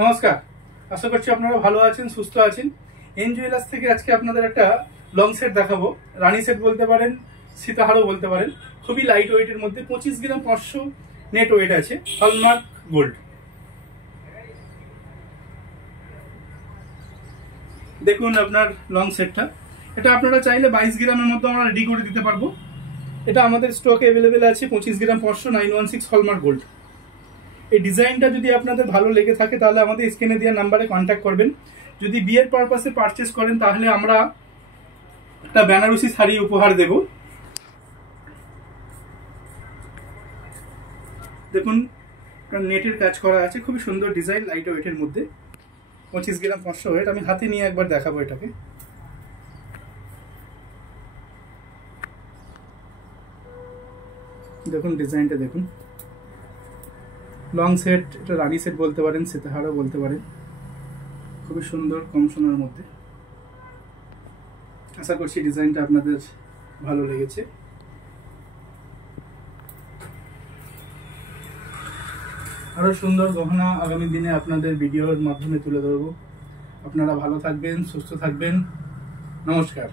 নমস্কার, আশা করছি আপনারা ভালো আছেন, সুস্থ আছেন। এন জুয়েলার্স থেকে আজকে আপনাদের একটা লং সেট দেখাবো। রানী সেট বলতে পারেন, সীতাহারও বলতে পারেন। খুবই লাইট ওয়েটের মধ্যে 25 গ্রাম 500 নেট ওয়েট আছে, হলমার্ক গোল্ড। দেখুন আপনার লং সেটটা, এটা আপনারা চাইলে 22 গ্রামের মধ্যে আমরা রেডি করে দিতে পারবো। এটা আমাদের স্টকে অ্যাভেলেবেল আছে 25 গ্রাম 500 916 হলমার্ক গোল্ড। এই ডিজাইনটা যদি আপনাদের ভালো লেগে থাকে তাহলে আমাদের স্ক্রিনে দেওয়া নাম্বারে কন্ট্যাক্ট করবেন। যদি বিয়ের পারপাসে পারচেস করেন তাহলে আমরা একটা বেনারসি শাড়ি উপহার দেব। দেখুন নেটের কাজ করা আছে, খুবই সুন্দর ডিজাইন, লাইট ওয়েটের মধ্যে 25 গ্রাম 500 ওয়েট। আমি হাতে নিয়ে একবার দেখাবো এটাকে। দেখুন ডিজাইনটা দেখুন, লং সেট, এটা রানী সেট বলতে পারেন, সীতাহারও বলতে পারেন। খুবই সুন্দর, কম সোনার মধ্যে। আশা করছি ডিজাইনটা আপনাদের ভালো লেগেছে। আরো সুন্দর গহনা আগামী দিনে আপনাদের ভিডিওর মাধ্যমে তুলে ধরবো। আপনারা ভালো থাকবেন, সুস্থ থাকবেন। নমস্কার।